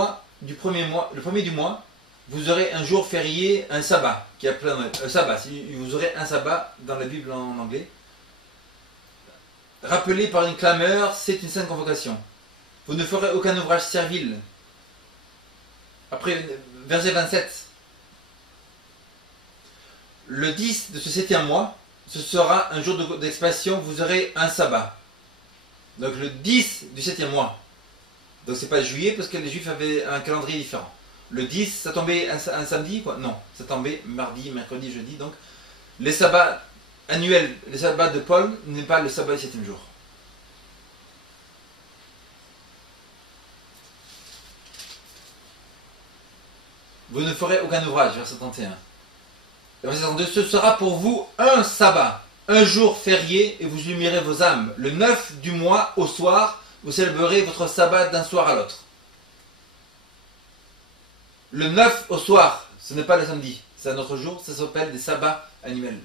le premier du mois, vous aurez un jour férié, un sabbat, qui a plein de sabbat. Vous aurez un sabbat dans la Bible en anglais. Rappelé par une clameur, c'est une sainte convocation. Vous ne ferez aucun ouvrage servile. Après, verset 27. Le 10 de ce 7e mois, ce sera un jour d'expiation, vous aurez un sabbat. Donc le 10 du 7e mois. Donc c'est pas juillet parce que les juifs avaient un calendrier différent. Le 10, ça tombait un samedi quoi? Non, ça tombait mardi, mercredi, jeudi. Donc les sabbats annuels, les sabbats de Paul n'est pas le sabbat du 7e jour. Vous ne ferez aucun ouvrage, verset 31. Verset 32, ce sera pour vous un sabbat, un jour férié, et vous illuminerez vos âmes. Le 9 du mois, au soir, vous célébrerez votre sabbat d'un soir à l'autre. Le 9 au soir, ce n'est pas le samedi, c'est un autre jour, ça s'appelle des sabbats annuels.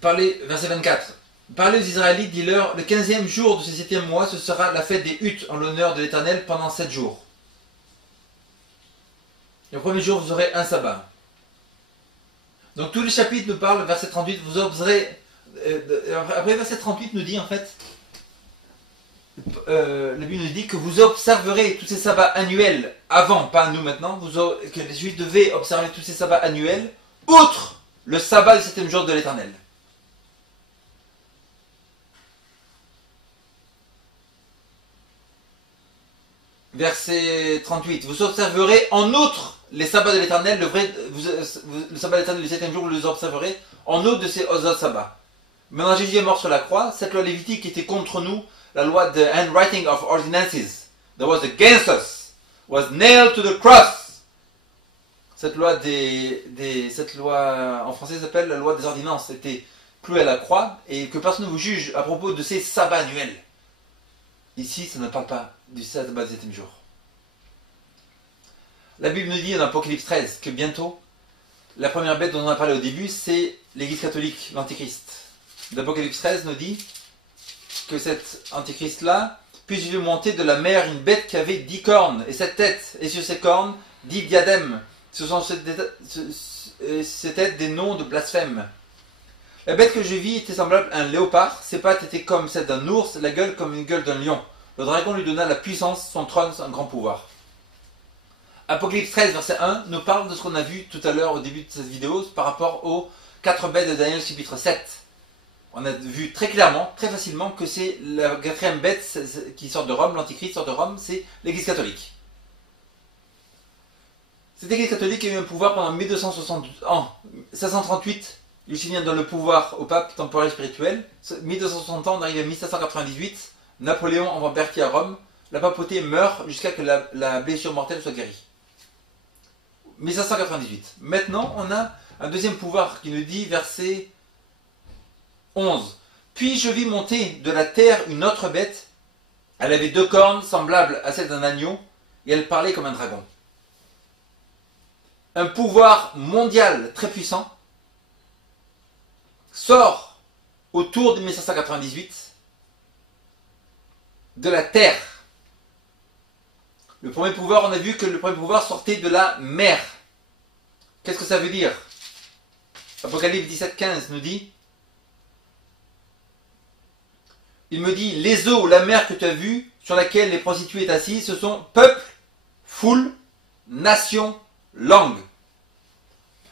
Parlez, verset 24. Parlez aux Israélites, dis-leur, le 15e jour de ce 7e mois, ce sera la fête des huttes en l'honneur de l'Éternel pendant 7 jours. Le premier jour, vous aurez un sabbat. Donc tous les chapitres nous parlent, verset 38, vous observerez. Après, verset 38 nous dit en fait, la Bible nous dit que vous observerez tous ces sabbats annuels avant, pas nous maintenant, que les Juifs devaient observer tous ces sabbats annuels, outre le sabbat du 7e jour de l'Éternel. Verset 38, vous observerez en outre les sabbats de l'Éternel, le sabbat de l'Éternel du 7e jour, vous les observerez en outre de ces autres sabbats. Maintenant Jésus est mort sur la croix, cette loi lévitique était contre nous, la loi de handwriting of ordinances, that was against us, was nailed to the cross. Cette loi cette loi en français s'appelle la loi des ordonnances, était clouée à la croix, et que personne ne vous juge à propos de ces sabbats annuels. Ici, ça ne parle pas du sabbat du 7e jour. La Bible nous dit en Apocalypse 13 que bientôt, la première bête dont on a parlé au début, c'est l'Église catholique, l'Antéchrist. L'Apocalypse 13 nous dit que cet Antéchrist-là puisse lui monter de la mer une bête qui avait 10 cornes et 7 têtes, et sur ces cornes 10 diadèmes. Ce sont ces têtes des noms de blasphème. La bête que je vis était semblable à un léopard, ses pattes étaient comme celles d'un ours, la gueule comme une gueule d'un lion. Le dragon lui donna la puissance, son trône, un grand pouvoir. Apocalypse 13, verset 1, nous parle de ce qu'on a vu tout à l'heure au début de cette vidéo par rapport aux 4 bêtes de Daniel chapitre 7. On a vu très clairement, très facilement, que c'est la 4e bête qui sort de Rome, l'Antichrist sort de Rome, c'est l'Église catholique. Cette Église catholique a eu un pouvoir pendant 1260 ans. 538, Justinien donne le pouvoir au pape temporel spirituel. 1260 ans, on arrive à 1798. Napoléon envoie Berthier à Rome. La papauté meurt jusqu'à ce que la blessure mortelle soit guérie. 1598. Maintenant, on a un deuxième pouvoir qui nous dit, verset 11. Puis je vis monter de la terre une autre bête. Elle avait 2 cornes semblables à celles d'un agneau et elle parlait comme un dragon. Un pouvoir mondial très puissant sort autour de 1598 de la terre. Le premier pouvoir, on a vu que le premier pouvoir sortait de la mer. Qu'est-ce que ça veut dire? Apocalypse 17, 15 nous dit, il me dit, les eaux, la mer que tu as vue, sur laquelle les prostituées est assises, ce sont peuple, foule, nation, langue.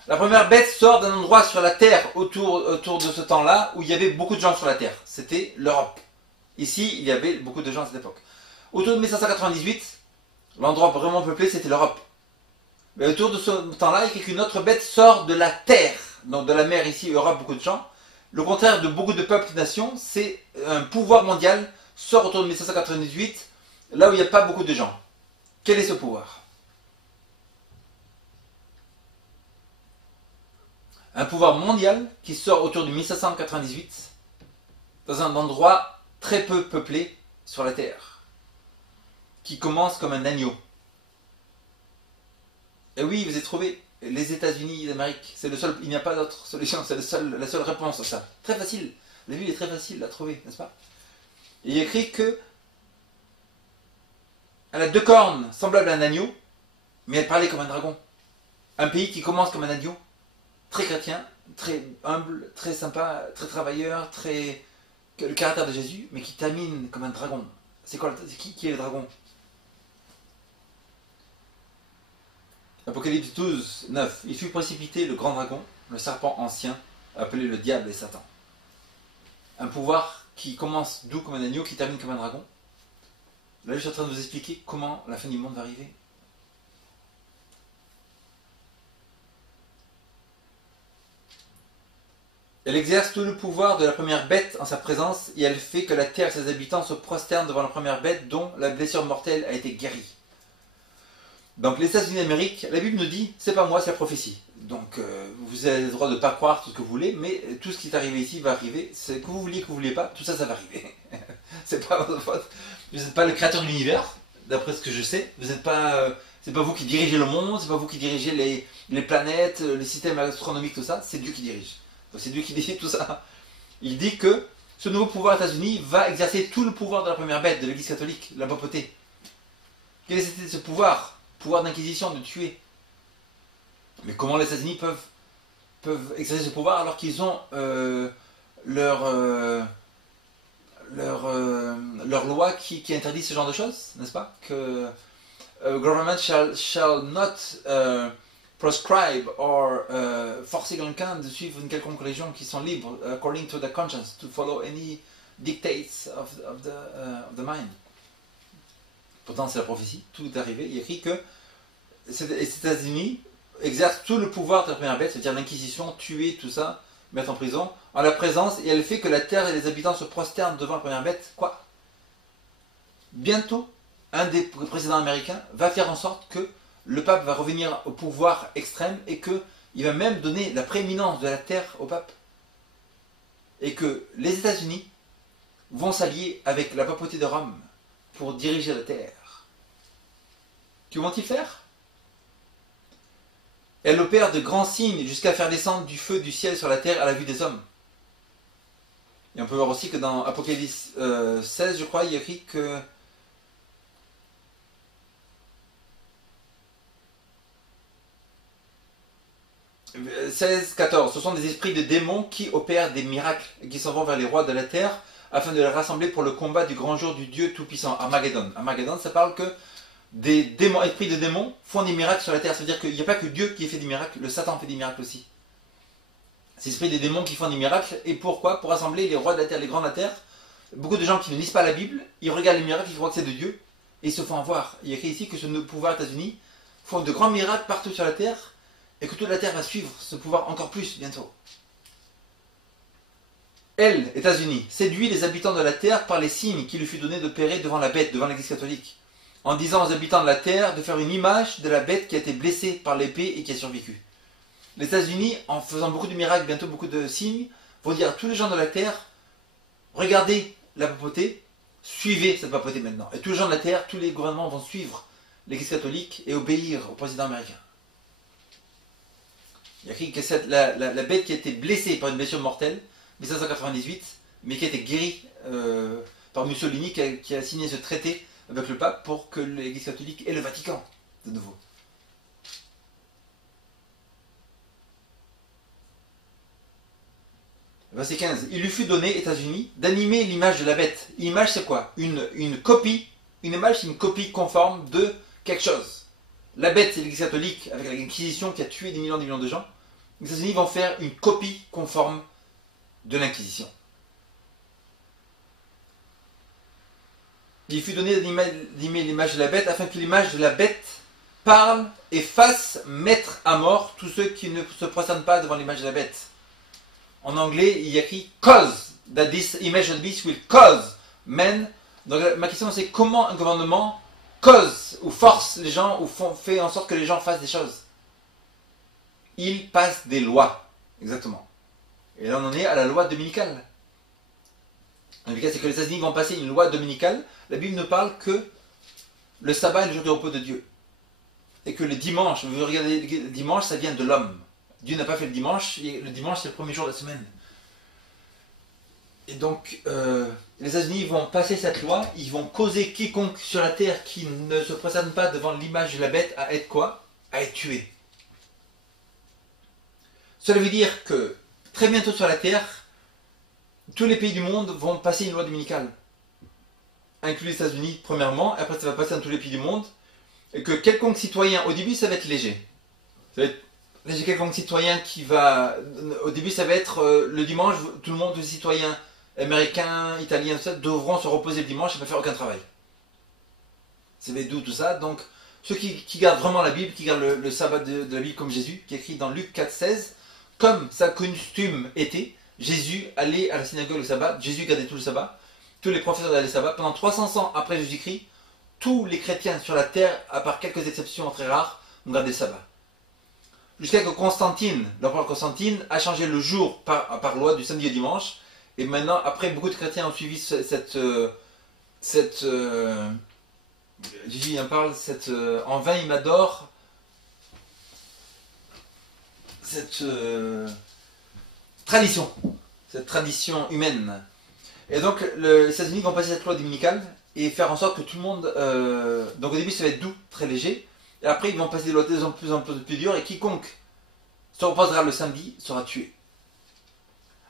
La première bête sort d'un endroit sur la terre autour de ce temps-là où il y avait beaucoup de gens sur la terre. C'était l'Europe. Ici, il y avait beaucoup de gens à cette époque. Autour de 1598, l'endroit vraiment peuplé, c'était l'Europe. Mais autour de ce temps-là, il y a qu'une autre bête sort de la terre. Donc de la mer ici, Europe, beaucoup de gens. Le contraire de beaucoup de peuples et nations, c'est un pouvoir mondial sort autour de 1598, là où il n'y a pas beaucoup de gens. Quel est ce pouvoir? Un pouvoir mondial qui sort autour de 1598 dans un endroit très peu peuplé sur la Terre, qui commence comme un agneau. Et oui, vous avez trouvé les États-Unis d'Amérique. C'est le seul, il n'y a pas d'autre solution, c'est la seule réponse à ça. Très facile. La ville est très facile à trouver, n'est-ce pas? il est écrit que elle a 2 cornes semblables à un agneau, mais elle parlait comme un dragon. Un pays qui commence comme un agneau, très chrétien, très humble, très sympa, très travailleur, très le caractère de Jésus, mais qui termine comme un dragon. C'est quoi qui est le dragon? Apocalypse 12, 9. Il fut précipité le grand dragon, le serpent ancien, appelé le diable et Satan. Un pouvoir qui commence doux comme un agneau, qui termine comme un dragon. Là, je suis en train de vous expliquer comment la fin du monde va arriver. Elle exerce tout le pouvoir de la première bête en sa présence et elle fait que la terre et ses habitants se prosternent devant la première bête dont la blessure mortelle a été guérie. Donc les États-Unis d'Amérique, la Bible nous dit, c'est pas moi, c'est la prophétie. Donc vous avez le droit de ne pas croire tout ce que vous voulez, mais tout ce qui est arrivé ici va arriver. Que vous vouliez, que vous ne vouliez pas, tout ça, ça va arriver. C'est pas votre faute. Vous n'êtes pas le créateur de l'univers, d'après ce que je sais. Vous n'êtes pas, c'est pas vous qui dirigez le monde, c'est pas vous qui dirigez les planètes, les systèmes astronomiques, tout ça. C'est Dieu qui dirige. C'est Dieu qui décide tout ça. Il dit que ce nouveau pouvoir aux États-Unis va exercer tout le pouvoir de la première bête, de l'Église catholique, la papauté. Quel était ce pouvoir? Pouvoir d'inquisition, de tuer. Mais comment les États-Unis peuvent exercer ce pouvoir alors qu'ils ont leur loi qui interdit ce genre de choses, n'est-ce pas? Que government shall not prescribe or forcer quelqu'un de suivre une quelconque religion qui sont libres according to the conscience, to follow any dictates of the mind. Pourtant c'est la prophétie, tout est arrivé, il est écrit que les États-Unis exercent tout le pouvoir de la première bête, c'est-à-dire l'inquisition, tuer, tout ça, mettre en prison, en la présence, et elle fait que la terre et les habitants se prosternent devant la première bête. Quoi? Bientôt, un des présidents américains va faire en sorte que le pape va revenir au pouvoir extrême et qu'il va même donner la prééminence de la terre au pape. Et que les États-Unis vont s'allier avec la papauté de Rome pour diriger la terre. Que vont-ils faire? Elle opère de grands signes jusqu'à faire descendre du feu du ciel sur la terre à la vue des hommes. Et on peut voir aussi que dans Apocalypse 16, je crois, il y a écrit que 16, 14, ce sont des esprits de démons qui opèrent des miracles et qui s'en vont vers les rois de la terre afin de les rassembler pour le combat du grand jour du Dieu Tout-Puissant, Armageddon. Armageddon, ça parle que des démons, esprits de démons font des miracles sur la terre. Ça veut dire qu'il n'y a pas que Dieu qui fait des miracles, le Satan fait des miracles aussi. Ces esprits des démons qui font des miracles, et pourquoi? Pour rassembler les rois de la terre, les grands de la terre. Beaucoup de gens qui ne lisent pas la Bible, ils regardent les miracles, ils croient que c'est de Dieu, et ils se font avoir. Il y a écrit ici que ce pouvoir États-Unis font de grands miracles partout sur la terre, et que toute la terre va suivre ce pouvoir encore plus bientôt. Elle, États-Unis, séduit les habitants de la terre par les signes qui lui fut donné d'opérer devant la bête, devant l'Église catholique, en disant aux habitants de la terre de faire une image de la bête qui a été blessée par l'épée et qui a survécu. Les États-Unis, en faisant beaucoup de miracles, bientôt beaucoup de signes, vont dire à tous les gens de la terre, regardez la papauté, suivez cette papauté maintenant. Et tous les gens de la terre, tous les gouvernements vont suivre l'Église catholique et obéir au président américain. Il y a écrit que la bête qui a été blessée par une blessure mortelle, 1798, mais qui a été guérie par Mussolini, qui a signé ce traité avec le pape pour que l'Église catholique ait le Vatican, de nouveau. Verset 15. Il lui fut donné, États-Unis, d'animer l'image de la bête. L'image, c'est quoi? Une copie. Une image, c'est une copie conforme de quelque chose. La bête, c'est l'Église catholique, avec l'Inquisition qui a tué des millions de gens. Les États-Unis vont faire une copie conforme de l'Inquisition. Il fut donné d'animer l'image de la bête, afin que l'image de la bête parle et fasse mettre à mort tous ceux qui ne se prosternent pas devant l'image de la bête. En anglais, il y a écrit cause, that this image of the beast will cause men. Donc ma question c'est comment un gouvernement cause ou force les gens ou fait en sorte que les gens fassent des choses. Il passe des lois, exactement. Et là on en est à la loi dominicale. C'est que les États-Unis vont passer une loi dominicale. La Bible ne parle que le sabbat est le jour de repos de Dieu. Et que le dimanche, vous regardez, le dimanche ça vient de l'homme. Dieu n'a pas fait le dimanche c'est le premier jour de la semaine. Et donc, les États-Unis vont passer cette loi, ils vont causer quiconque sur la terre qui ne se présente pas devant l'image de la bête à être quoi? À être tué. Cela veut dire que très bientôt sur la terre, tous les pays du monde vont passer une loi dominicale, inclus les États-Unis premièrement, après ça va passer dans tous les pays du monde, et que quelconque citoyen, au début ça va être léger. Ça va être léger, quelconque citoyen qui va. Au début ça va être le dimanche, tout le monde, les citoyens américains, italiens, tout ça, devront se reposer le dimanche et ne faire aucun travail. C'est d'où tout ça. Donc ceux qui gardent vraiment la Bible, qui gardent le sabbat de la Bible comme Jésus, qui est écrit dans Luc 4,16, comme sa coutume était, Jésus allait à la synagogue le sabbat, Jésus gardait tout le sabbat, tous les prophètes gardaient le sabbat. Pendant 300 ans après Jésus-Christ, tous les chrétiens sur la terre, à part quelques exceptions très rares, ont gardé le sabbat. Jusqu'à que Constantine, l'empereur Constantine, a changé le jour par loi du samedi au dimanche. Et maintenant, après, beaucoup de chrétiens ont suivi Jésus en parle, en vain il m'adore, cette tradition humaine. Et donc, les États-Unis vont passer cette loi dominicale et faire en sorte que tout le monde. Donc, au début, ça va être doux, très léger. Et après, ils vont passer des lois de plus en plus dures et quiconque se reposera le samedi sera tué.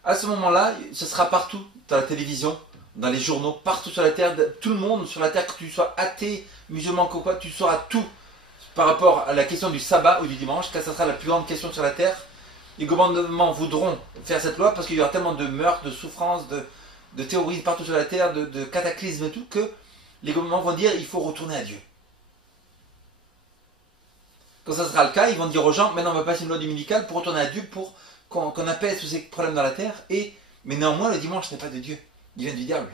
À ce moment-là, ce sera partout, dans la télévision, dans les journaux, partout sur la terre, tout le monde sur la terre, que tu sois athée, musulman, quoi, tu sauras tout par rapport à la question du sabbat ou du dimanche, car ça sera la plus grande question sur la terre. Les gouvernements voudront faire cette loi parce qu'il y aura tellement de meurtres, de souffrances, de terrorisme partout sur la terre, de cataclysmes et tout, que les gouvernements vont dire il faut retourner à Dieu. Quand ça sera le cas, ils vont dire aux gens maintenant on va passer une loi dominicale pour retourner à Dieu, pour qu'on apaise tous ces problèmes dans la terre, mais néanmoins le dimanche n'est pas de Dieu, il vient du diable.